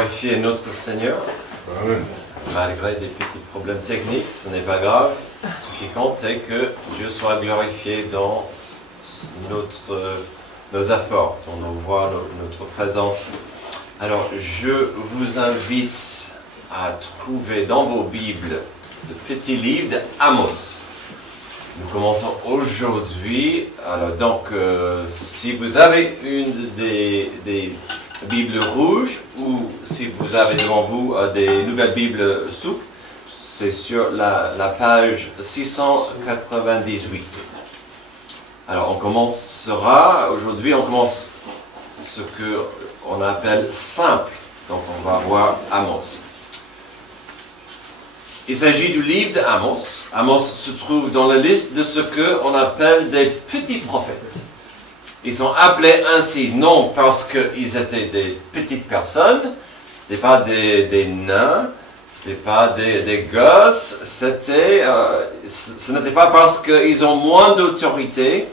glorifier notre Seigneur. Amen. Malgré des petits problèmes techniques, ce n'est pas grave. Ce qui compte, c'est que Dieu soit glorifié dans nos efforts, dans nos voix, notre présence. Alors, je vous invite à trouver dans vos Bibles le petit livre d'Amos. Nous commençons aujourd'hui. Alors, donc, si vous avez une des Bibles rouges ou si vous avez devant vous des nouvelles Bibles souples, c'est sur la page 698. Alors, on commencera, aujourd'hui, on commence ce qu'on appelle simple. Donc, on va voir Amos. Il s'agit du livre d'Amos. Amos se trouve dans la liste de ce qu'on appelle des petits prophètes. Ils sont appelés ainsi, non parce qu'ils étaient des petites personnes, ce n'étaient pas des nains, ce n'étaient pas des gosses, ce n'était pas parce qu'ils ont moins d'autorité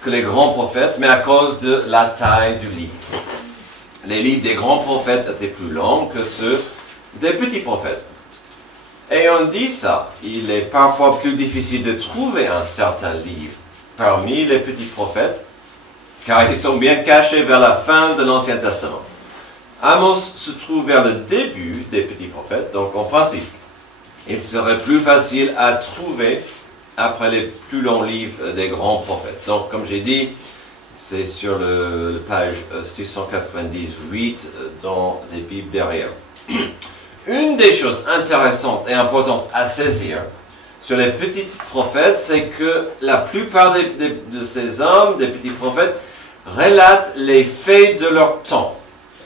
que les grands prophètes, mais à cause de la taille du livre. Les livres des grands prophètes étaient plus longs que ceux des petits prophètes. Et on dit ça, il est parfois plus difficile de trouver un certain livre parmi les petits prophètes, car ils sont bien cachés vers la fin de l'Ancien Testament. Amos se trouve vers le début des petits prophètes, donc en principe, il serait plus facile à trouver après les plus longs livres des grands prophètes. Donc, comme j'ai dit, c'est sur la page 698 dans les Bibles derrière. Une des choses intéressantes et importantes à saisir sur les petits prophètes, c'est que la plupart de ces hommes, des petits prophètes, relatent les faits de leur temps.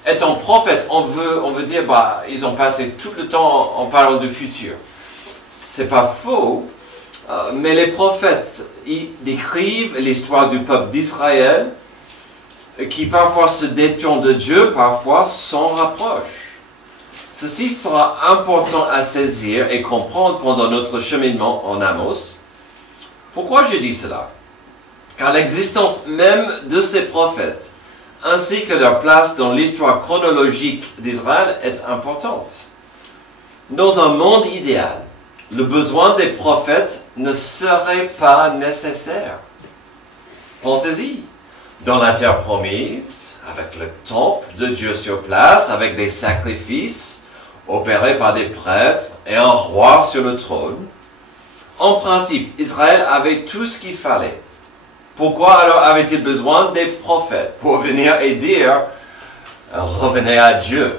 Étant prophète, on veut dire, ils ont passé tout le temps en parlant du futur. C'est pas faux, mais les prophètes, ils décrivent l'histoire du peuple d'Israël, qui parfois se détourne de Dieu, parfois s'en rapproche. Ceci sera important à saisir et comprendre pendant notre cheminement en Amos. Pourquoi je dis cela? Car l'existence même de ces prophètes, ainsi que leur place dans l'histoire chronologique d'Israël, est importante. Dans un monde idéal, le besoin des prophètes ne serait pas nécessaire. Pensez-y. Dans la terre promise, avec le temple de Dieu sur place, avec des sacrifices opérés par des prêtres et un roi sur le trône, en principe, Israël avait tout ce qu'il fallait. Pourquoi alors avait-il besoin des prophètes? Pour venir et dire, revenez à Dieu.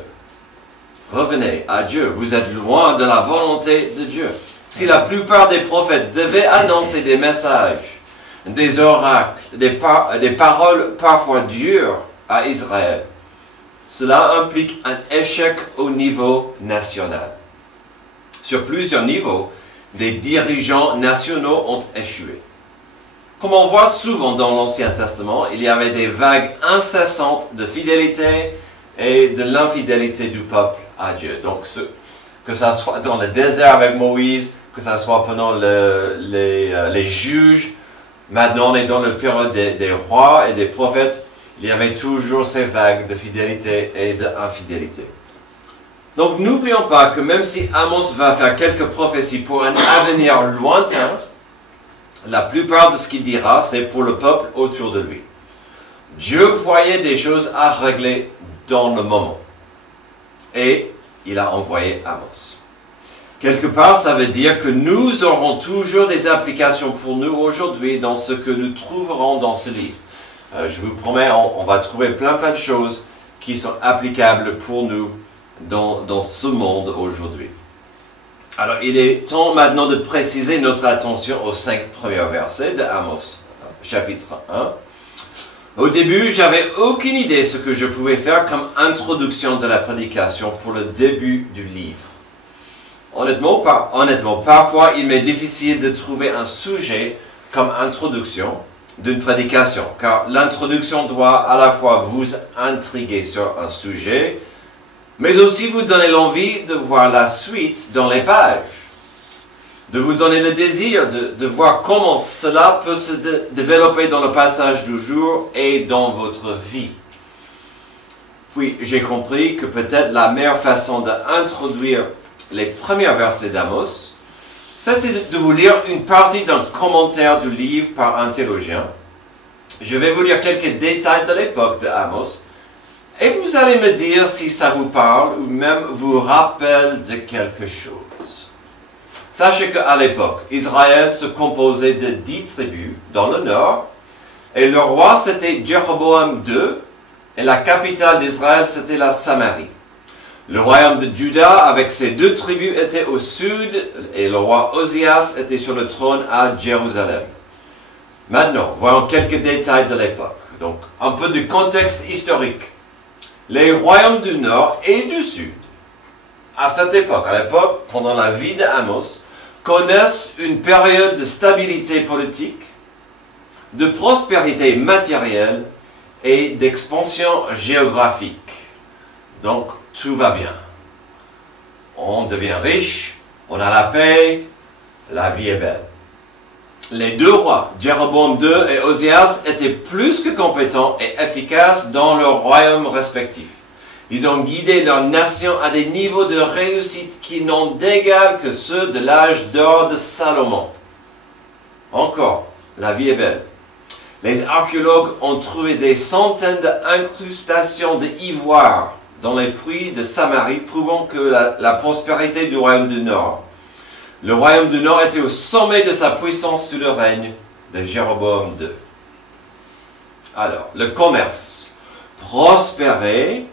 Revenez à Dieu. Vous êtes loin de la volonté de Dieu. Si la plupart des prophètes devaient annoncer des messages, des oracles, des paroles parfois dures à Israël, cela implique un échec au niveau national. Sur plusieurs niveaux, des dirigeants nationaux ont échoué. Comme on voit souvent dans l'Ancien Testament, il y avait des vagues incessantes de fidélité et de l'infidélité du peuple à Dieu. Donc, que ça soit dans le désert avec Moïse, que ça soit pendant les juges, maintenant on est dans le période des rois et des prophètes, il y avait toujours ces vagues de fidélité et d'infidélité. Donc, n'oublions pas que même si Amos va faire quelques prophéties pour un avenir lointain, la plupart de ce qu'il dira, c'est pour le peuple autour de lui. Dieu voyait des choses à régler dans le moment. Et il a envoyé Amos. Quelque part, ça veut dire que nous aurons toujours des applications pour nous aujourd'hui dans ce que nous trouverons dans ce livre. Je vous promets, on va trouver plein de choses qui sont applicables pour nous dans ce monde aujourd'hui. Alors, il est temps maintenant de préciser notre attention aux 5 premiers versets de Amos, chapitre 1. Au début, j'avais aucune idée de ce que je pouvais faire comme introduction de la prédication pour le début du livre. Honnêtement, parfois, il m'est difficile de trouver un sujet comme introduction d'une prédication, car l'introduction doit à la fois vous intriguer sur un sujet, mais aussi vous donner l'envie de voir la suite dans les pages, de vous donner le désir de voir comment cela peut se développer dans le passage du jour et dans votre vie. Puis j'ai compris que peut-être la meilleure façon d'introduire les premiers versets d'Amos, c'était de vous lire une partie d'un commentaire du livre par un théologien. Je vais vous lire quelques détails de l'époque de Amos, et vous allez me dire si ça vous parle ou même vous rappelle de quelque chose. Sachez qu'à l'époque, Israël se composait de 10 tribus dans le nord, et le roi c'était Jéroboam II, et la capitale d'Israël c'était la Samarie. Le royaume de Juda avec ses 2 tribus était au sud, et le roi Osias était sur le trône à Jérusalem. Maintenant, voyons quelques détails de l'époque. Donc, un peu de contexte historique. Les royaumes du nord et du sud, à cette époque, pendant la vie d'Amos, connaissent une période de stabilité politique, de prospérité matérielle et d'expansion géographique. Donc, tout va bien. On devient riche, on a la paix, la vie est belle. Les 2 rois, Jéroboam II et Osias, étaient plus que compétents et efficaces dans leurs royaumes respectifs. Ils ont guidé leur nation à des niveaux de réussite qui n'ont d'égal que ceux de l'âge d'or de Salomon. Encore, la vie est belle. Les archéologues ont trouvé des centaines d'incrustations d'ivoire dans les fruits de Samarie, prouvant que la prospérité du royaume du Nord. Le royaume du Nord était au sommet de sa puissance sous le règne de Jéroboam II. Alors, le commerce prospérait,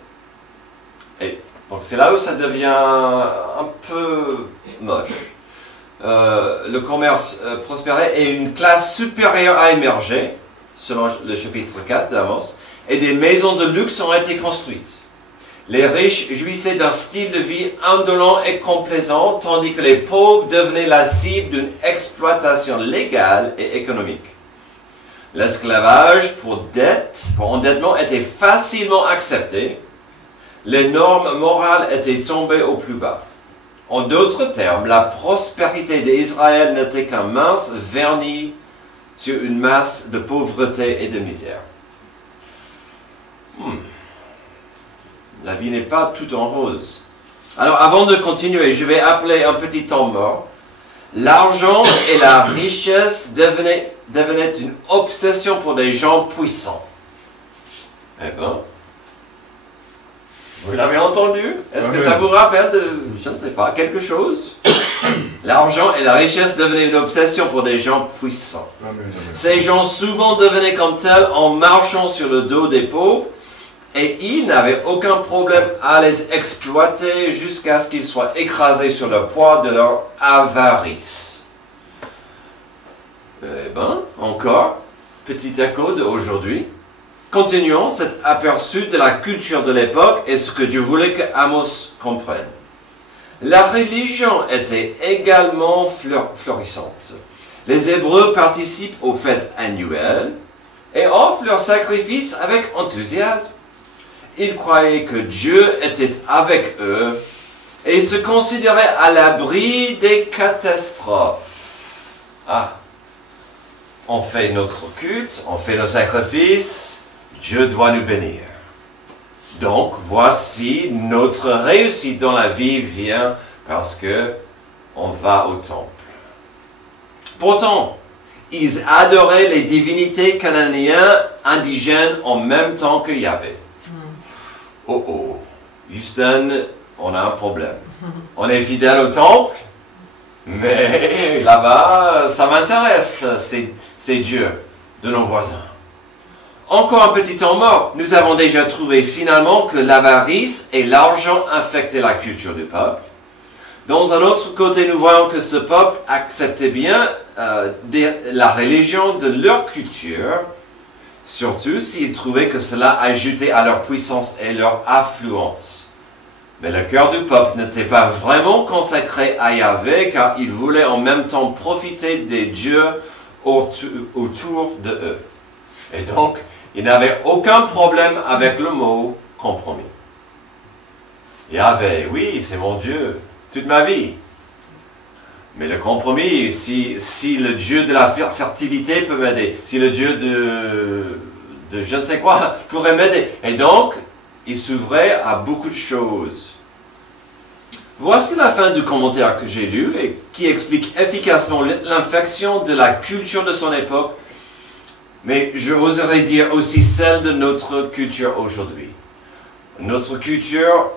et donc c'est là où ça devient un peu moche. Le commerce prospérait et une classe supérieure a émergé, selon le chapitre 4 d'Amos, et des maisons de luxe ont été construites. Les riches jouissaient d'un style de vie indolent et complaisant, tandis que les pauvres devenaient la cible d'une exploitation légale et économique. L'esclavage pour endettement était facilement accepté. Les normes morales étaient tombées au plus bas. En d'autres termes, la prospérité d'Israël n'était qu'un mince vernis sur une masse de pauvreté et de misère. La vie n'est pas tout en rose. Alors, avant de continuer, je vais appeler un petit temps mort. L'argent et la richesse devenaient une obsession pour des gens puissants. Eh bien, vous l'avez entendu? Est-ce que ça vous rappelle de, je ne sais pas, quelque chose? L'argent et la richesse devenaient une obsession pour des gens puissants. Ces gens souvent devenaient comme tels en marchant sur le dos des pauvres, et ils n'avaient aucun problème à les exploiter jusqu'à ce qu'ils soient écrasés sur le poids de leur avarice. Eh bien, encore, petit écho d'aujourd'hui. Continuons cet aperçu de la culture de l'époque et ce que Dieu voulait que Amos comprenne. La religion était également florissante. Les Hébreux participent aux fêtes annuelles et offrent leurs sacrifices avec enthousiasme. Ils croyaient que Dieu était avec eux et se considéraient à l'abri des catastrophes. On fait notre culte, on fait nos sacrifices, Dieu doit nous bénir. Donc, voici notre réussite dans la vie vient parce que on va au temple. Pourtant, ils adoraient les divinités cananéennes indigènes en même temps que Yahvé. Oh, Houston, on a un problème. On est fidèle au temple, mais là-bas, ça m'intéresse, c'est Dieu de nos voisins. Encore un petit temps mort, nous avons déjà trouvé finalement que l'avarice et l'argent affectaient la culture du peuple. Dans un autre côté, nous voyons que ce peuple acceptait bien la religion de leur culture, surtout s'ils trouvaient que cela ajoutait à leur puissance et leur affluence. Mais le cœur du peuple n'était pas vraiment consacré à Yahvé, car il voulait en même temps profiter des dieux autour de eux. Et donc, il n'avait aucun problème avec le mot compromis. Yahvé, oui, c'est mon Dieu, toute ma vie. Mais le compromis, si le Dieu de la fertilité peut m'aider, si le Dieu de je ne sais quoi pourrait m'aider. Et donc, Il s'ouvrait à beaucoup de choses. Voici la fin du commentaire que j'ai lu et qui explique efficacement l'infection de la culture de son époque, mais je oserais dire aussi celle de notre culture aujourd'hui. Notre culture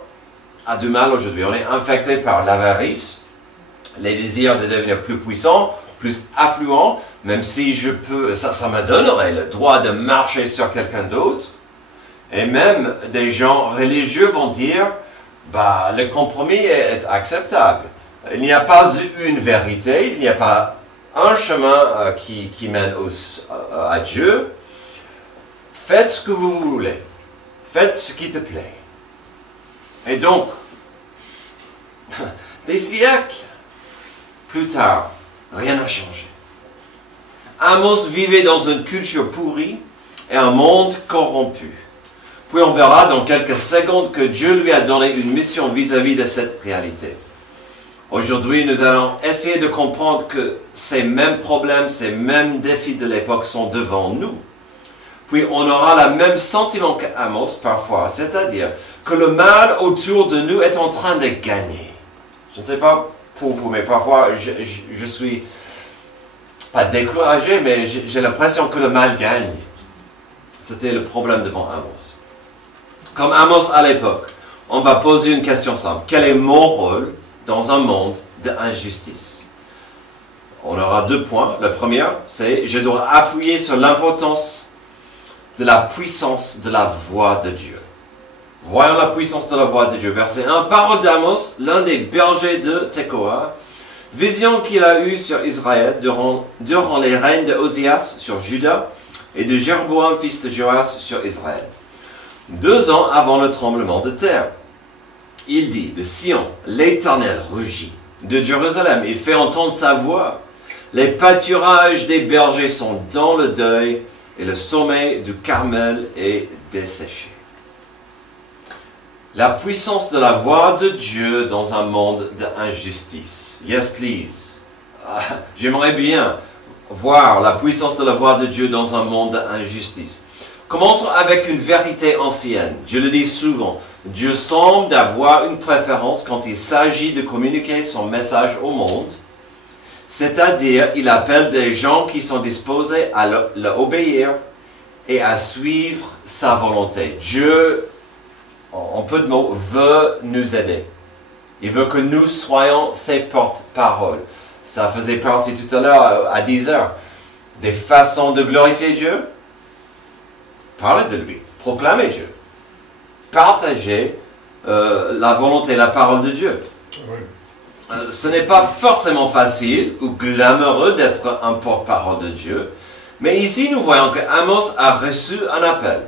a du mal aujourd'hui. On est infecté par l'avarice, les désirs de devenir plus puissant, plus affluent, même si je peux, ça me donnerait le droit de marcher sur quelqu'un d'autre. Et même des gens religieux vont dire, bah, le compromis est acceptable. Il n'y a pas une vérité, il n'y a pas un chemin qui mène à Dieu. Faites ce que vous voulez. Faites ce qui te plaît. Et donc, des siècles plus tard, rien n'a changé. Amos vivait dans une culture pourrie et un monde corrompu. Puis on verra dans quelques secondes que Dieu lui a donné une mission vis-à-vis de cette réalité. Aujourd'hui, nous allons essayer de comprendre que ces mêmes problèmes, ces mêmes défis de l'époque sont devant nous. Puis on aura le même sentiment qu'Amos parfois, c'est-à-dire que le mal autour de nous est en train de gagner. Je ne sais pas pour vous, mais parfois je suis pas découragé, mais j'ai l'impression que le mal gagne. C'était le problème devant Amos. Comme Amos à l'époque, on va poser une question simple. Quel est mon rôle dans un monde d'injustice? On aura 2 points. Le premier, c'est je dois appuyer sur l'importance de la puissance de la voix de Dieu. Voyons la puissance de la voix de Dieu. Verset 1, parole d'Amos, l'un des bergers de Tekoa, vision qu'il a eue sur Israël durant les règnes de Osias sur Juda et de Jéroboam, fils de Joas, sur Israël. 2 ans avant le tremblement de terre. Il dit, de Sion, l'Éternel rugit. De Jérusalem, il fait entendre sa voix. Les pâturages des bergers sont dans le deuil, et le sommet du Carmel est desséché. La puissance de la voix de Dieu dans un monde d'injustice. Yes, please. J'aimerais bien voir la puissance de la voix de Dieu dans un monde d'injustice. Commençons avec une vérité ancienne. Je le dis souvent, Dieu semble avoir une préférence quand il s'agit de communiquer son message au monde. C'est-à-dire, il appelle des gens qui sont disposés à l'obéir et à suivre sa volonté. Dieu, en peu de mots, veut nous aider. Il veut que nous soyons ses porte-paroles. Ça faisait partie tout à l'heure, à 10 heures, des façons de glorifier Dieu. Parler de lui, proclamer Dieu, partager la volonté, la parole de Dieu. Oui. Ce n'est pas forcément facile ou glamoureux d'être un porte-parole de Dieu, mais ici nous voyons que Amos a reçu un appel.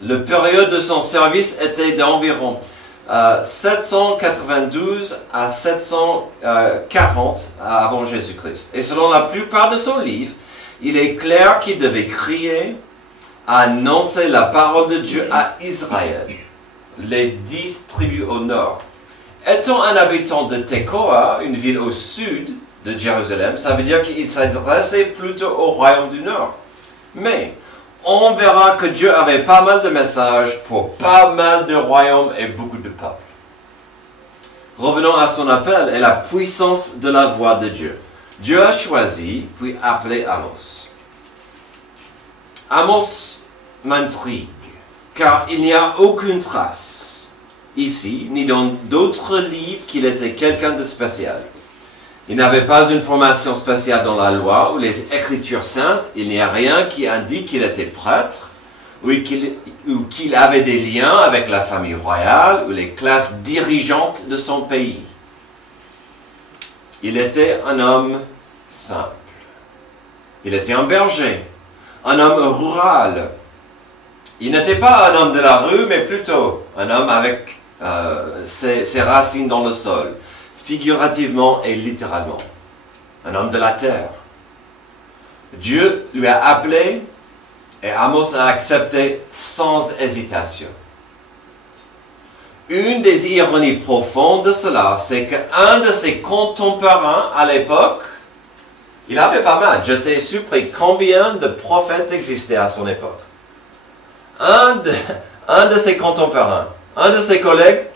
La période de son service était d'environ 792 à 740 avant Jésus-Christ. Et selon la plupart de son livre, il est clair qu'il devait crier, annoncer la parole de Dieu à Israël, les 10 tribus au nord. Étant un habitant de Tekoa, une ville au sud de Jérusalem, ça veut dire qu'il s'adressait plutôt au royaume du nord. Mais on verra que Dieu avait pas mal de messages pour pas mal de royaumes et beaucoup de peuples. Revenons à son appel et la puissance de la voix de Dieu. Dieu a choisi, puis appelé Amos. Amos m'intrigue, car il n'y a aucune trace, ici, ni dans d'autres livres, qu'il était quelqu'un de spécial. Il n'avait pas une formation spéciale dans la loi ou les Écritures saintes, il n'y a rien qui indique qu'il était prêtre, ou qu'il avait des liens avec la famille royale ou les classes dirigeantes de son pays. Il était un homme simple. Il était un berger. Un homme rural. Il n'était pas un homme de la rue, mais plutôt un homme avec ses racines dans le sol, figurativement et littéralement. Un homme de la terre. Dieu lui a appelé et Amos a accepté sans hésitation. Une des ironies profondes de cela, c'est qu'un de ses contemporains à l'époque, il avait pas mal. J'étais surpris combien de prophètes existaient à son époque. Un de ses contemporains Un de ses collègues,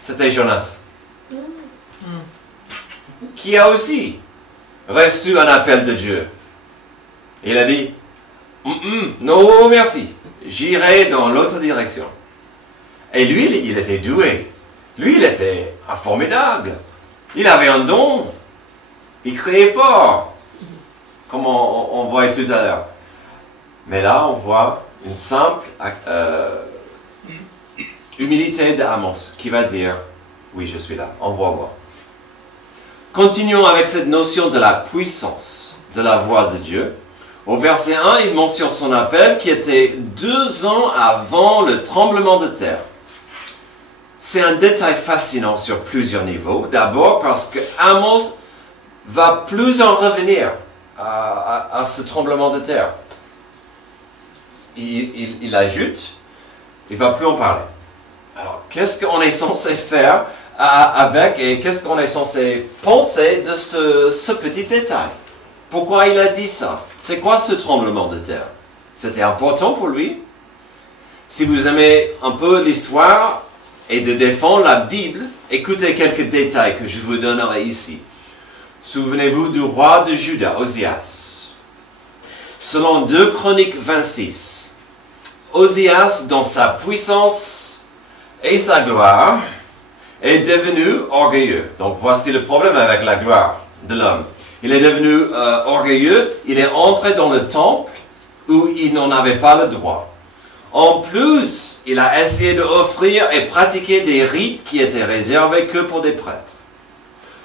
c'était Jonas, qui a aussi reçu un appel de Dieu. Il a dit, non merci, j'irai dans l'autre direction. Et lui, il était doué. Lui, il était formidable. Il avait un don. Il criait fort, comme on voyait tout à l'heure. Mais là, on voit une simple humilité d'Amos qui va dire, oui, je suis là, envoie-moi. Continuons avec cette notion de la puissance de la voix de Dieu. Au verset 1, il mentionne son appel qui était 2 ans avant le tremblement de terre. C'est un détail fascinant sur plusieurs niveaux. D'abord parce que Amos va plus en revenir à ce tremblement de terre. Il ajoute, il ne va plus en parler. Alors, qu'est-ce qu'on est censé faire avec et qu'est-ce qu'on est censé penser de ce petit détail? Pourquoi il a dit ça? C'est quoi ce tremblement de terre? C'était important pour lui? Si vous aimez un peu l'histoire et de défendre la Bible, écoutez quelques détails que je vous donnerai ici. Souvenez-vous du roi de Juda, Osias. Selon 2 Chroniques 26, Osias, dans sa puissance et sa gloire, est devenu orgueilleux. Donc voici le problème avec la gloire de l'homme. Il est devenu orgueilleux, il est entré dans le temple où il n'en avait pas le droit. En plus, il a essayé d'offrir et pratiquer des rites qui étaient réservés que pour des prêtres.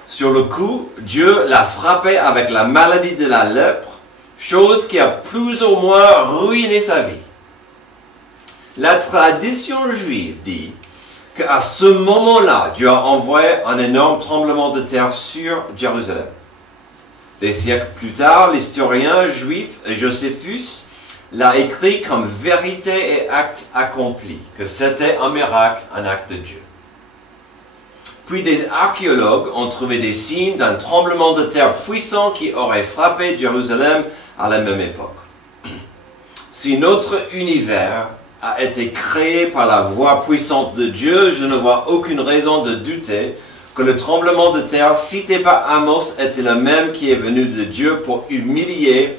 Sur le coup, Dieu l'a frappé avec la maladie de la lèpre, chose qui a plus ou moins ruiné sa vie. La tradition juive dit qu'à ce moment-là, Dieu a envoyé un énorme tremblement de terre sur Jérusalem. Des siècles plus tard, l'historien juif Joséphus l'a écrit comme vérité et acte accompli, que c'était un miracle, un acte de Dieu. Puis des archéologues ont trouvé des signes d'un tremblement de terre puissant qui aurait frappé Jérusalem à la même époque. Si notre univers a été créé par la voix puissante de Dieu, je ne vois aucune raison de douter que le tremblement de terre cité par Amos était le même qui est venu de Dieu pour humilier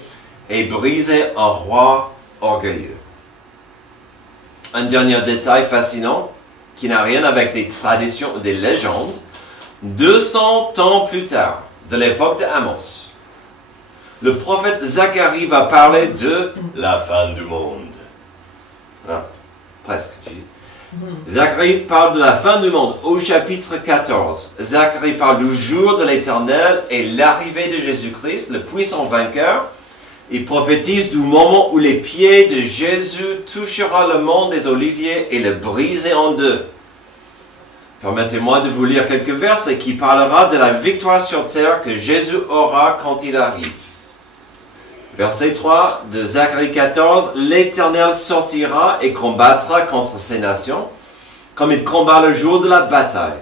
et briser un roi orgueilleux. Un dernier détail fascinant, qui n'a rien avec des traditions ou des légendes, 200 ans plus tard, de l'époque d'Amos, le prophète Zacharie va parler de la fin du monde. Ah, presque. Zacharie parle de la fin du monde au chapitre 14. Zacharie parle du jour de l'Éternel et l'arrivée de Jésus-Christ, le puissant vainqueur. Il prophétise du moment où les pieds de Jésus touchera le mont des Oliviers et le briser en deux. Permettez-moi de vous lire quelques versets qui parlera de la victoire sur terre que Jésus aura quand il arrive. Verset 3 de Zacharie 14, « L'Éternel sortira et combattra contre ces nations, comme il combat le jour de la bataille.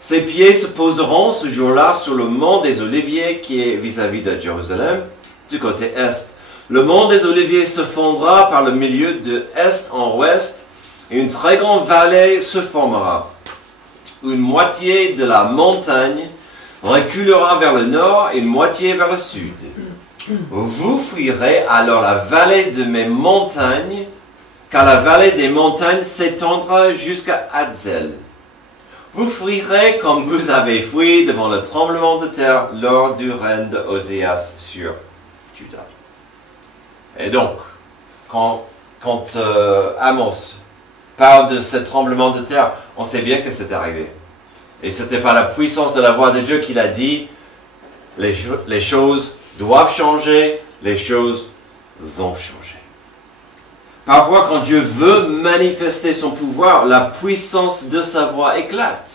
Ses pieds se poseront ce jour-là sur le mont des Oliviers qui est vis-à-vis de Jérusalem, du côté est. Le mont des Oliviers se fondra par le milieu de est en ouest, et une très grande vallée se formera. Une moitié de la montagne reculera vers le nord et une moitié vers le sud. Vous fuirez alors la vallée de mes montagnes, car la vallée des montagnes s'étendra jusqu'à Hadzel. Vous fuirez comme vous avez fui devant le tremblement de terre lors du règne de Osias sur Juda. Et donc, quand Amos parle de ce tremblement de terre, on sait bien que c'est arrivé. Et ce n'était pas la puissance de la voix de Dieu qui l'a dit, les choses doivent changer, les choses vont changer. Parfois, quand Dieu veut manifester son pouvoir, la puissance de sa voix éclate.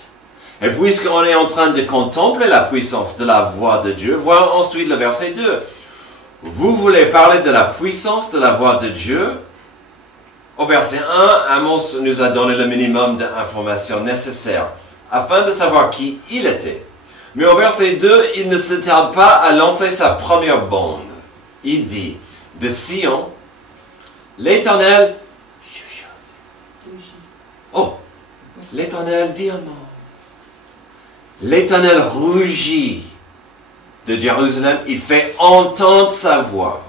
Et puisqu'on est en train de contempler la puissance de la voix de Dieu, voyons ensuite le verset 2. Vous voulez parler de la puissance de la voix de Dieu? Au verset 1, Amos nous a donné le minimum d'informations nécessaires afin de savoir qui il était. Mais au verset 2, il ne se tarde pas à lancer sa première bombe. Il dit, de Sion, l'Éternel chuchote. Oh, l'Éternel dit un mot. L'Éternel rougit de Jérusalem, il fait entendre sa voix.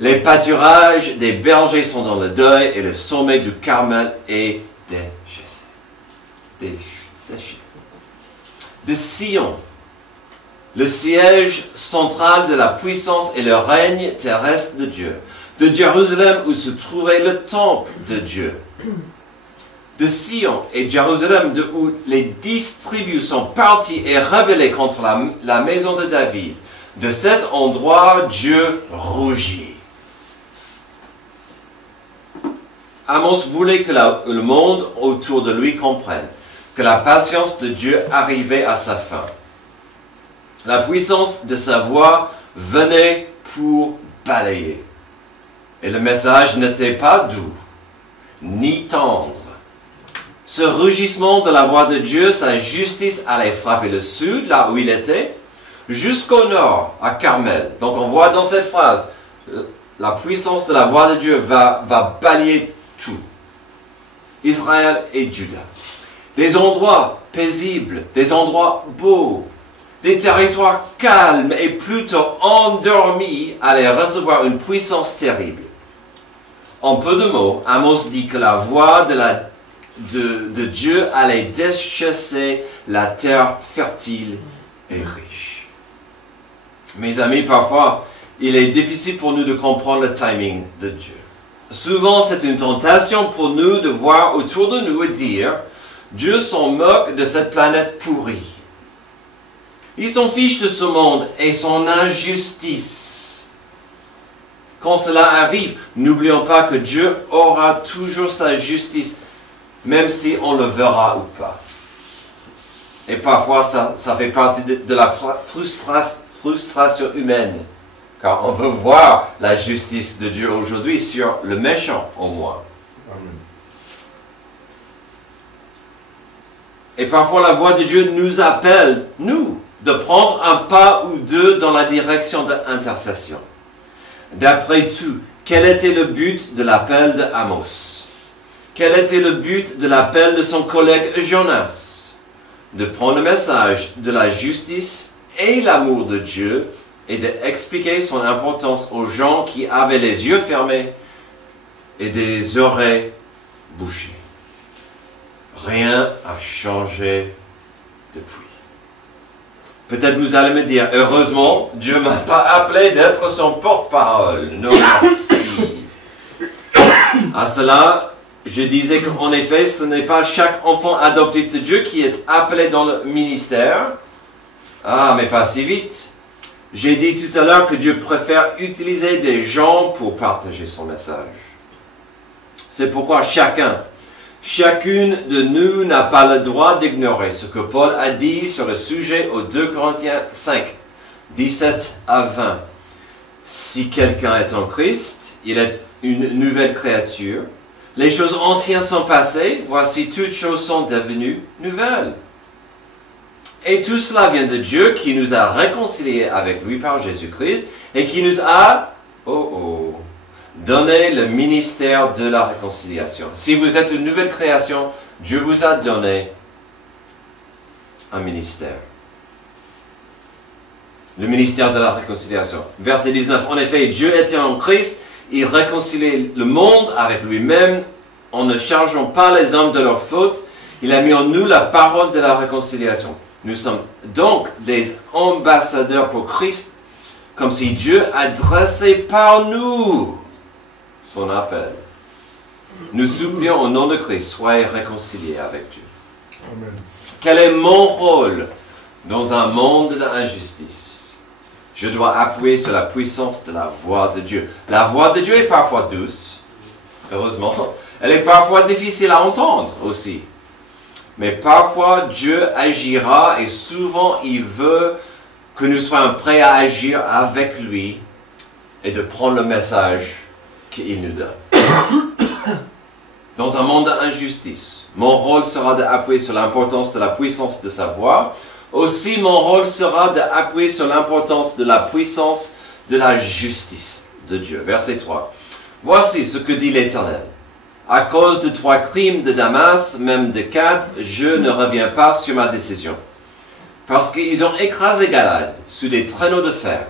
Les pâturages des bergers sont dans le deuil et le sommet du Carmel est desséché. De Sion, le siège central de la puissance et le règne terrestre de Dieu. De Jérusalem où se trouvait le temple de Dieu. De Sion et Jérusalem de où les 10 tribus sont parties et rebellées contre la maison de David. De cet endroit, Dieu rougit. Amos voulait que le monde autour de lui comprenne que la patience de Dieu arrivait à sa fin. La puissance de sa voix venait pour balayer. Et le message n'était pas doux, ni tendre. Ce rugissement de la voix de Dieu, sa justice allait frapper le sud, là où il était, jusqu'au nord, à Carmel. Donc on voit dans cette phrase, la puissance de la voix de Dieu va balayer tout. Israël et Juda. Des endroits paisibles, des endroits beaux, des territoires calmes et plutôt endormis allaient recevoir une puissance terrible. En peu de mots, Amos dit que la voix de Dieu allait déchasser la terre fertile et riche. Mes amis, parfois, il est difficile pour nous de comprendre le timing de Dieu. Souvent, c'est une tentation pour nous de voir autour de nous et dire « Dieu s'en moque de cette planète pourrie. Il s'en fiche de ce monde et son injustice. » Quand cela arrive, n'oublions pas que Dieu aura toujours sa justice, même si on le verra ou pas. Et parfois, ça fait partie de la frustration humaine. Car on veut voir la justice de Dieu aujourd'hui sur le méchant, au moins. Amen. Et parfois, la voix de Dieu nous appelle, nous, de prendre un pas ou deux dans la direction de l'intercession. D'après tout, quel était le but de l'appel de Amos? Quel était le but de l'appel de son collègue Jonas? De prendre le message de la justice et l'amour de Dieu et d'expliquer son importance aux gens qui avaient les yeux fermés et des oreilles bouchées. Rien n'a changé depuis. Peut-être vous allez me dire, heureusement, Dieu ne m'a pas appelé d'être son porte-parole. Non, merci. À cela, je disais qu'en effet, ce n'est pas chaque enfant adoptif de Dieu qui est appelé dans le ministère. Ah, mais pas si vite. J'ai dit tout à l'heure que Dieu préfère utiliser des gens pour partager son message. C'est pourquoi chacune de nous n'a pas le droit d'ignorer ce que Paul a dit sur le sujet aux 2 Corinthiens 5, 17 à 20. Si quelqu'un est en Christ, il est une nouvelle créature. Les choses anciennes sont passées, voici toutes choses sont devenues nouvelles. Et tout cela vient de Dieu qui nous a réconciliés avec lui par Jésus-Christ et qui nous a donné le ministère de la réconciliation. Si vous êtes une nouvelle création, Dieu vous a donné un ministère. Le ministère de la réconciliation. Verset 19. En effet, Dieu était en Christ, il réconciliait le monde avec lui-même en ne chargeant pas les hommes de leurs fautes. Il a mis en nous la parole de la réconciliation. Nous sommes donc des ambassadeurs pour Christ, comme si Dieu adressait par nous son appel. Nous supplions au nom de Christ, soyez réconciliés avec Dieu. Amen. Quel est mon rôle dans un monde d'injustice? Je dois appuyer sur la puissance de la voix de Dieu. La voix de Dieu est parfois douce, heureusement. Elle est parfois difficile à entendre aussi. Mais parfois, Dieu agira et souvent, il veut que nous soyons prêts à agir avec lui et de prendre le message qu'il nous donne. Dans un monde d'injustice, mon rôle sera d'appuyer sur l'importance de la puissance de sa voix. Aussi, mon rôle sera d'appuyer sur l'importance de la puissance de la justice de Dieu. Verset 3. Voici ce que dit l'Éternel. À cause de 3 crimes de Damas, même de 4, je ne reviens pas sur ma décision. Parce qu'ils ont écrasé Galad sous des traîneaux de fer.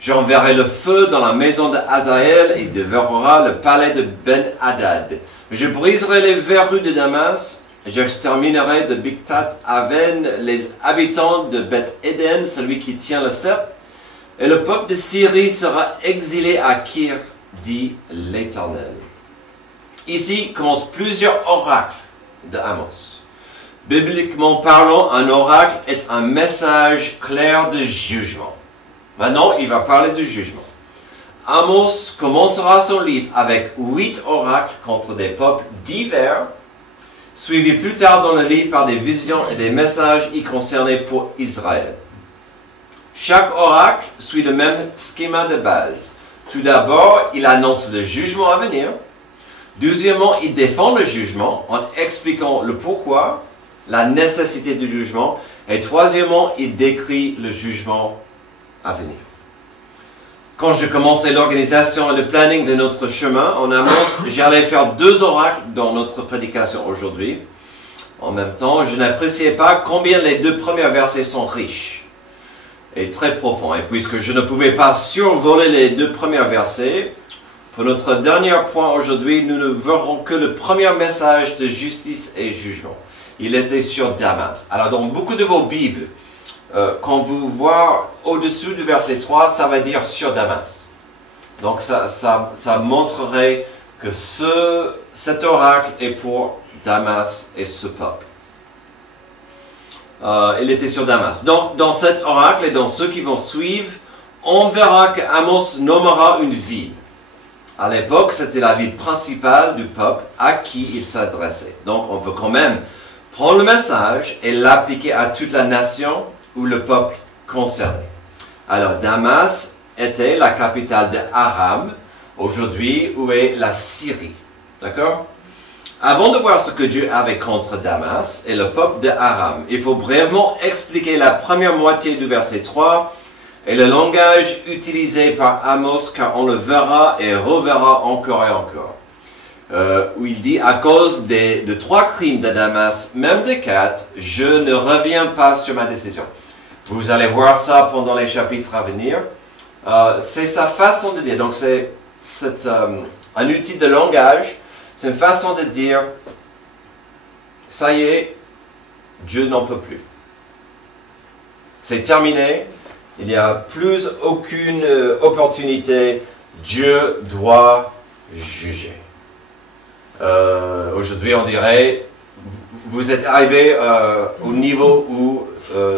J'enverrai le feu dans la maison de Hazaël et dévorera le palais de Ben-Hadad. Je briserai les verrues de Damas, j'exterminerai de Bictat Aven les habitants de Beth-Éden, celui qui tient le sceptre, et le peuple de Syrie sera exilé à Kir, dit l'Éternel. Ici commencent plusieurs oracles de Amos. Bibliquement parlant, un oracle est un message clair de jugement. Maintenant, il va parler du jugement. Amos commencera son livre avec 8 oracles contre des peuples divers, suivis plus tard dans le livre par des visions et des messages y concernés pour Israël. Chaque oracle suit le même schéma de base. Tout d'abord, il annonce le jugement à venir. Deuxièmement, il défend le jugement en expliquant le pourquoi, la nécessité du jugement. Et troisièmement, il décrit le jugement à venir. Quand je commençais l'organisation et le planning de notre chemin en Amos, j'allais faire 2 oracles dans notre prédication aujourd'hui. En même temps, je n'appréciais pas combien les 2 premiers versets sont riches et très profonds. Et puisque je ne pouvais pas survoler les 2 premiers versets, pour notre dernier point aujourd'hui, nous ne verrons que le premier message de justice et jugement. Il était sur Damas. Alors dans beaucoup de vos Bibles, quand vous voyez au-dessus du verset 3, ça va dire sur Damas. Donc ça montrerait que cet oracle est pour Damas et ce peuple. Il était sur Damas. Donc dans cet oracle et dans ceux qui vont suivre, on verra qu'Amos nommera une ville. À l'époque, c'était la ville principale du peuple à qui il s'adressait. Donc on peut quand même prendre le message et l'appliquer à toute la nation ou le peuple concerné. Alors, Damas était la capitale de Aram, aujourd'hui où est la Syrie. D'accord? Avant de voir ce que Dieu avait contre Damas et le peuple de Aram, il faut brièvement expliquer la première moitié du verset 3 et le langage utilisé par Amos, car on le verra et reverra encore et encore. Où il dit, à cause de 3 crimes de Damas, même de 4, je ne reviens pas sur ma décision. Vous allez voir ça pendant les chapitres à venir. C'est sa façon de dire. Donc c'est un outil de langage. C'est une façon de dire, ça y est, Dieu n'en peut plus. C'est terminé. Il n'y a plus aucune opportunité. Dieu doit juger. Aujourd'hui, on dirait, vous êtes arrivé au niveau où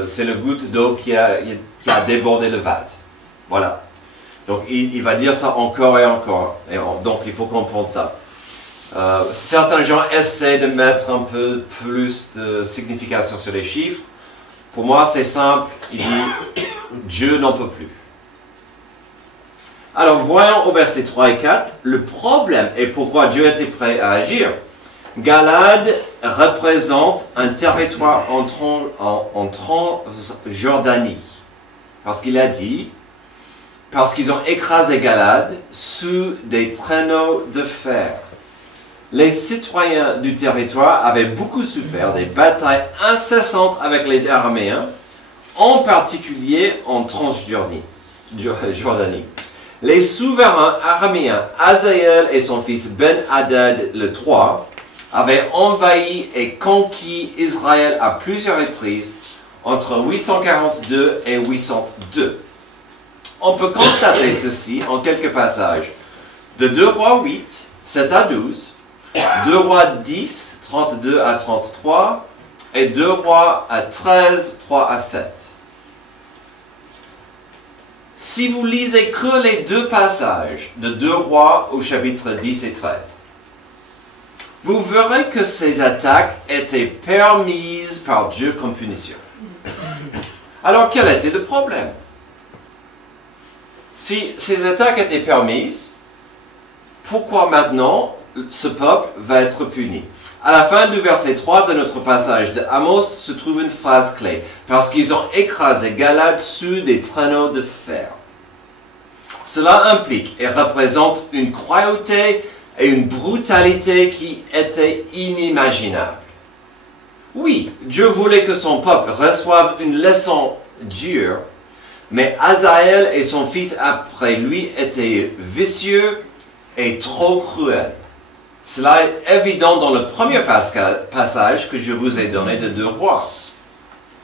c'est le goutte d'eau qui a débordé le vase. Voilà. Donc, il va dire ça encore et encore. Donc, il faut comprendre ça. Certains gens essaient de mettre un peu plus de signification sur les chiffres. Pour moi, c'est simple. Il dit, Dieu n'en peut plus. Alors, voyons au verset 3 et 4, le problème et pourquoi Dieu était prêt à agir. Galad représente un territoire en Transjordanie. Parce qu'il a dit, parce qu'ils ont écrasé Galad sous des traîneaux de fer. Les citoyens du territoire avaient beaucoup souffert des batailles incessantes avec les Araméens, en particulier en Transjordanie. Les souverains araméens, Hazaël et son fils Ben-Hadad le III, avaient envahi et conquis Israël à plusieurs reprises entre 842 et 802. On peut constater ceci en quelques passages de 2 Rois 8, 7 à 12, 2 Rois 10, 32 à 33 et 2 Rois à 13, 3 à 7. Si vous lisez que les 2 passages de 2 Rois au chapitre 10 et 13, vous verrez que ces attaques étaient permises par Dieu comme punition. Alors quel était le problème? Si ces attaques étaient permises, pourquoi maintenant ce peuple va être puni? À la fin du verset 3 de notre passage de Amos se trouve une phrase clé. Parce qu'ils ont écrasé Galad sous des traîneaux de fer. Cela implique et représente une cruauté et une brutalité qui était inimaginable. Oui, Dieu voulait que son peuple reçoive une leçon dure, mais Hazaël et son fils après lui étaient vicieux et trop cruels. Cela est évident dans le premier passage que je vous ai donné de 2 Rois,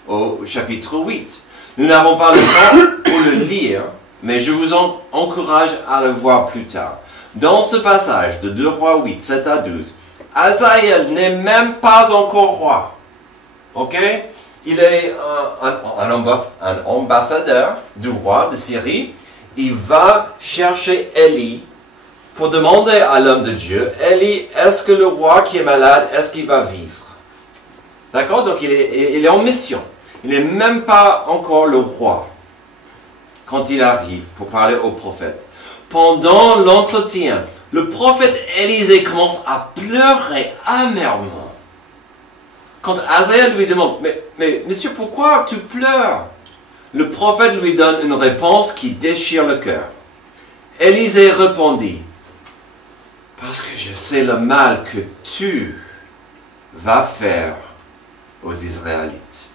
au chapitre 8. Nous n'avons pas le temps pour le lire, mais je vous encourage à le voir plus tard. Dans ce passage de 2 Rois 8, 7 à 12, Hazaël n'est même pas encore roi. Ok? Il est un ambassadeur du roi de Syrie. Il va chercher Élie pour demander à l'homme de Dieu, Élie, est-ce que le roi qui est malade, est-ce qu'il va vivre? D'accord? Donc il est en mission. Il n'est même pas encore le roi quand il arrive pour parler au prophète. Pendant l'entretien, le prophète Élisée commence à pleurer amèrement. Quand Hazaël lui demande, mais monsieur, pourquoi tu pleures? Le prophète lui donne une réponse qui déchire le cœur. Élisée répondit, parce que je sais le mal que tu vas faire aux Israélites.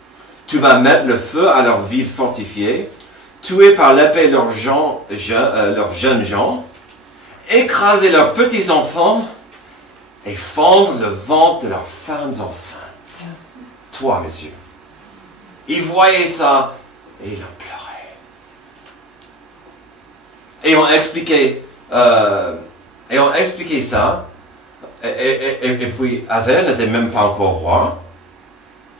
Tu vas mettre le feu à leurs villes fortifiées, tuer par l'épée leurs jeunes gens, écraser leurs petits-enfants et fendre le ventre de leurs femmes enceintes. Toi, monsieur. Il voyait ça et il en pleurait. Ayant expliqué ça, et puis Hazaël n'était même pas encore roi.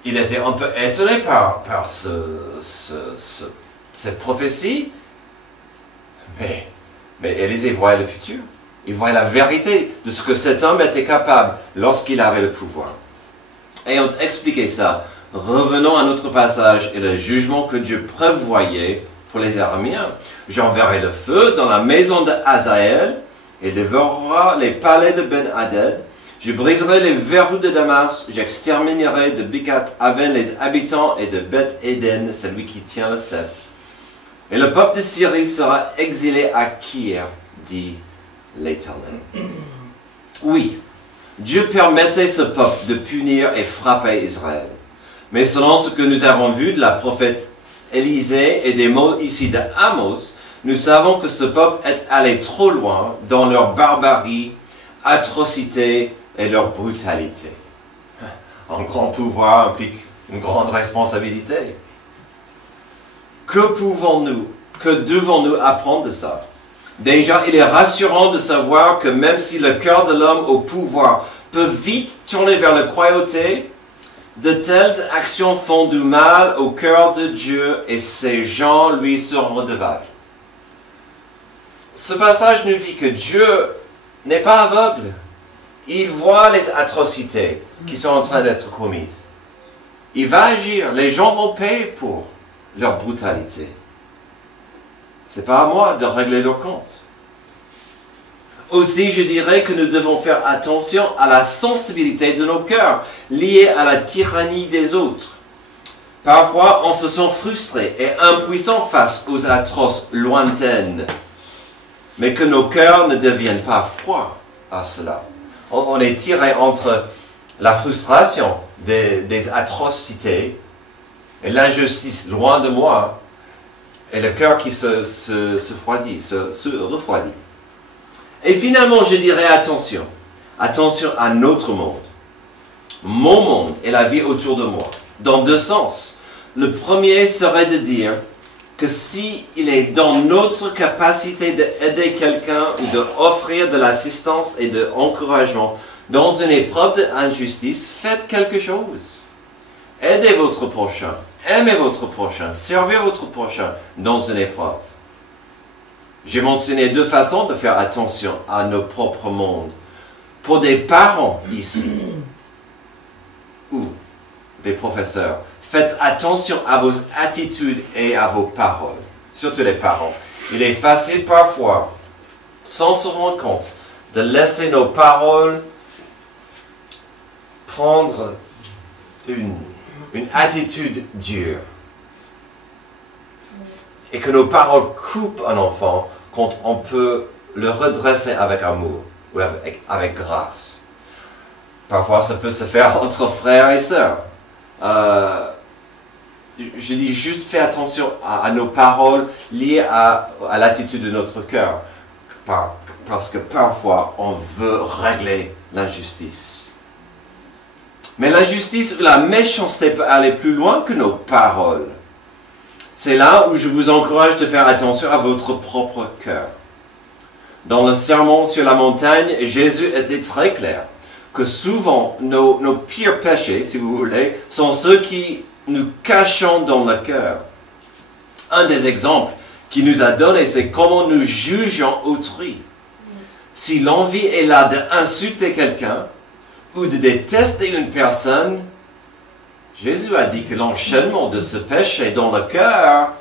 Il était un peu étonné par cette prophétie. Mais Élisée voyait le futur. Il voyait la vérité de ce que cet homme était capable lorsqu'il avait le pouvoir. Ayant expliqué ça, revenons à notre passage et le jugement que Dieu prévoyait pour les Araméens. J'enverrai le feu dans la maison de Hazaël et dévorera les palais de Ben-Hadad. Je briserai les verrous de Damas, j'exterminerai de Bikat-Aven les habitants et de Beth-Éden, celui qui tient le sceptre. Et le peuple de Syrie sera exilé à Kir, dit l'Éternel. Oui, Dieu permettait ce peuple de punir et frapper Israël. Mais selon ce que nous avons vu de la prophète Élisée et des mots ici de Amos, nous savons que ce peuple est allé trop loin dans leur barbarie, atrocité et leur brutalité. Un grand pouvoir implique une grande responsabilité. Que devons-nous apprendre de ça? Déjà, il est rassurant de savoir que même si le cœur de l'homme au pouvoir peut vite tourner vers la cruauté, de telles actions font du mal au cœur de Dieu et ces gens lui seront redevables. Ce passage nous dit que Dieu n'est pas aveugle. Il voit les atrocités qui sont en train d'être commises. Il va agir. Les gens vont payer pour leur brutalité. Ce n'est pas à moi de régler leur compte. Aussi, je dirais que nous devons faire attention à la sensibilité de nos cœurs, liée à la tyrannie des autres. Parfois, on se sent frustré et impuissant face aux atroces lointaines, mais que nos cœurs ne deviennent pas froids à cela. On est tiré entre la frustration des atrocités et l'injustice loin de moi, et le cœur qui se refroidit. Et finalement, je dirais attention. Attention à notre monde. Mon monde et la vie autour de moi. Dans 2 sens. Le premier serait de dire que s'il est dans notre capacité d'aider quelqu'un ou d'offrir de l'assistance et de l'encouragement dans une épreuve d'injustice, faites quelque chose. Aidez votre prochain. Aimez votre prochain. Servez votre prochain dans une épreuve. J'ai mentionné 2 façons de faire attention à nos propres mondes. Pour des parents ici, ou des professeurs, faites attention à vos attitudes et à vos paroles. Surtout les parents. Il est facile parfois, sans se rendre compte, de laisser nos paroles prendre une attitude dure. Et que nos paroles coupent un enfant quand on peut le redresser avec amour ou avec grâce. Parfois, ça peut se faire entre frères et sœurs. Je dis juste fais attention à nos paroles liées à l'attitude de notre cœur. Parce que parfois, on veut régler l'injustice. Mais l'injustice ou la méchanceté peut aller plus loin que nos paroles. C'est là où je vous encourage de faire attention à votre propre cœur. Dans le sermon sur la montagne, Jésus était très clair que souvent nos pires péchés, si vous voulez, sont ceux qui nous cachons dans le cœur. Un des exemples qu'il nous a donné, c'est comment nous jugeons autrui. Si l'envie est là d'insulter quelqu'un ou de détester une personne, Jésus a dit que l'enchaînement de ce péché dans le cœur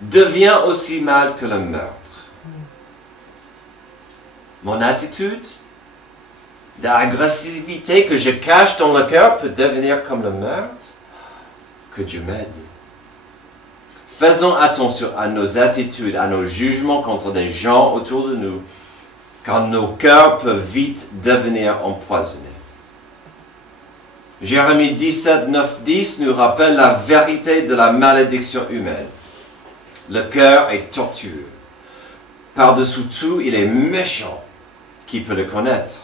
devient aussi mal que le meurtre. Mon attitude d'agressivité que je cache dans le cœur peut devenir comme le meurtre. Que Dieu m'aide. Faisons attention à nos attitudes, à nos jugements contre des gens autour de nous, car nos cœurs peuvent vite devenir empoisonnés. Jérémie 17, 9, 10 nous rappelle la vérité de la malédiction humaine. Le cœur est tortueux. Par-dessous tout, il est méchant. Qui peut le connaître?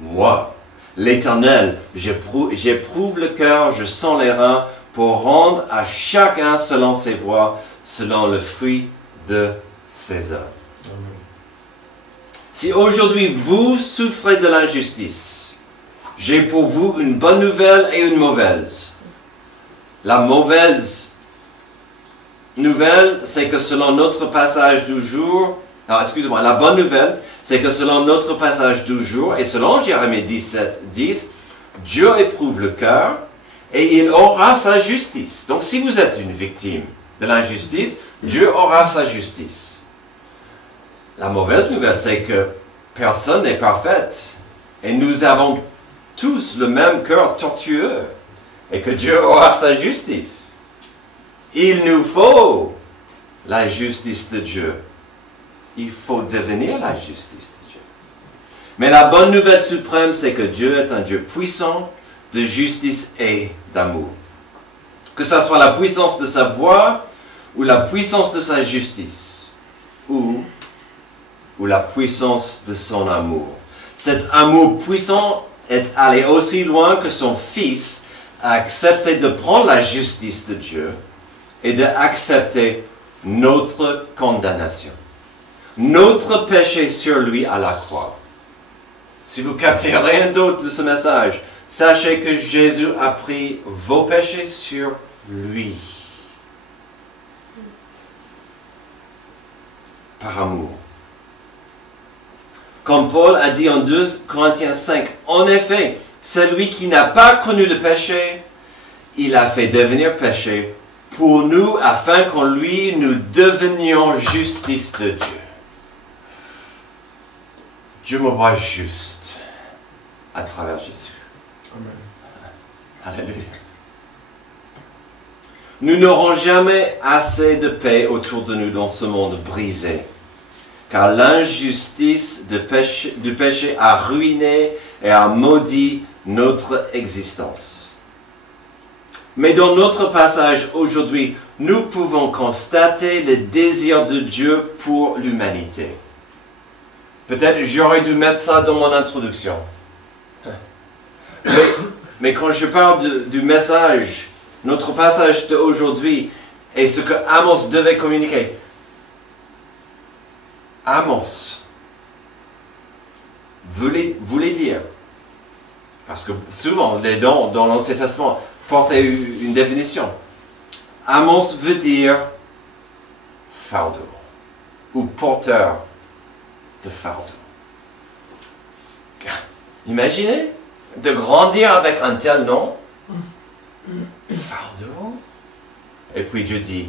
Moi, l'Éternel, j'éprouve le cœur, je sens les reins, pour rendre à chacun selon ses voies, selon le fruit de ses œuvres. Si aujourd'hui vous souffrez de l'injustice, j'ai pour vous une bonne nouvelle et une mauvaise. La mauvaise nouvelle, c'est que selon notre passage du jour, la bonne nouvelle, c'est que selon notre passage du jour, et selon Jérémie 17, 10, Dieu éprouve le cœur et il aura sa justice. Donc si vous êtes une victime de l'injustice, Dieu aura sa justice. La mauvaise nouvelle, c'est que personne n'est parfait et nous avons tous le même cœur tortueux et que Dieu aura sa justice. Il nous faut la justice de Dieu. Il faut devenir la justice de Dieu. Mais la bonne nouvelle suprême, c'est que Dieu est un Dieu puissant, de justice et d'amour. Que ce soit la puissance de sa voix, ou la puissance de sa justice, ou la puissance de son amour. Cet amour puissant est allé aussi loin que son Fils a accepté de prendre la justice de Dieu et d'accepter notre condamnation. Notre péché sur lui à la croix. Si vous captez rien d'autre de ce message, sachez que Jésus a pris vos péchés sur lui. Par amour. Comme Paul a dit en 2 Corinthiens 5, en effet, celui qui n'a pas connu de péché, il a fait devenir péché pour nous afin qu'en lui nous devenions justice de Dieu. Dieu me voit juste à travers Jésus. Amen. Alléluia. Nous n'aurons jamais assez de paix autour de nous dans ce monde brisé, car l'injustice du péché a ruiné et a maudit notre existence. Mais dans notre passage aujourd'hui, nous pouvons constater le désir de Dieu pour l'humanité. Peut-être j'aurais dû mettre ça dans mon introduction. Mais quand je parle du message, notre passage d'aujourd'hui est ce que Amos devait communiquer. Amos voulait dire, parce que souvent les dons dans l'Ancien Testament portaient une définition. Amos veut dire fardeau ou porteur de fardeau. Imaginez de grandir avec un tel nom, fardeau. Et puis Dieu dit,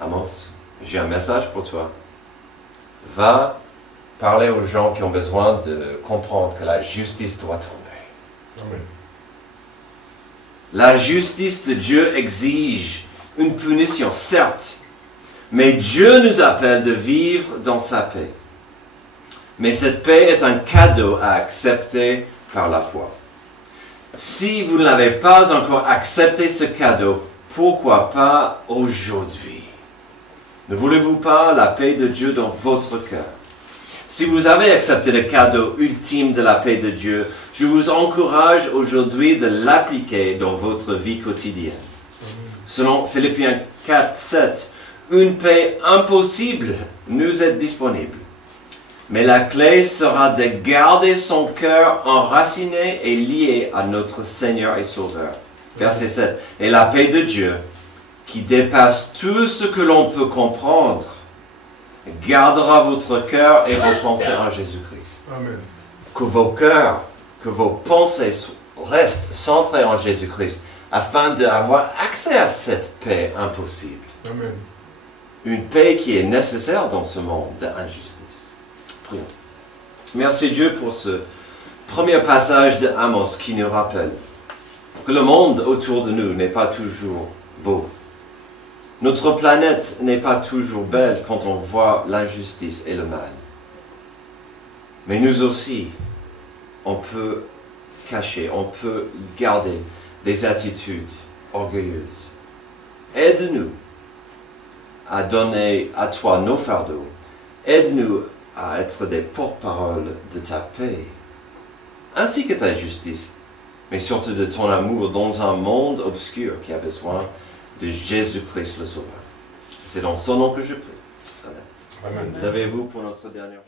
Amos, j'ai un message pour toi. Va parler aux gens qui ont besoin de comprendre que la justice doit tomber. Amen. La justice de Dieu exige une punition, certes, mais Dieu nous appelle de vivre dans sa paix. Mais cette paix est un cadeau à accepter par la foi. Si vous n'avez pas encore accepté ce cadeau, pourquoi pas aujourd'hui? Ne voulez-vous pas la paix de Dieu dans votre cœur? Si vous avez accepté le cadeau ultime de la paix de Dieu, je vous encourage aujourd'hui de l'appliquer dans votre vie quotidienne. Selon Philippiens 4, 7, une paix impossible nous est disponible. Mais la clé sera de garder son cœur enraciné et lié à notre Seigneur et Sauveur. Verset 7. Et la paix de Dieu, qui dépasse tout ce que l'on peut comprendre, gardera votre cœur et vos pensées en Jésus-Christ. Amen. Que vos cœurs, que vos pensées restent centrées en Jésus-Christ, afin d'avoir accès à cette paix impossible. Amen. Une paix qui est nécessaire dans ce monde d'injustice. Prions. Merci Dieu pour ce premier passage de Amos qui nous rappelle que le monde autour de nous n'est pas toujours beau. Notre planète n'est pas toujours belle quand on voit l'injustice et le mal. Mais nous aussi, on peut cacher, on peut garder des attitudes orgueilleuses. Aide-nous à donner à toi nos fardeaux. Aide-nous à être des porte-paroles de ta paix, ainsi que ta justice, mais surtout de ton amour dans un monde obscur qui a besoin de Jésus-Christ le Sauveur. C'est dans son nom que je prie. Amen. Amen. Levez-vous pour notre dernière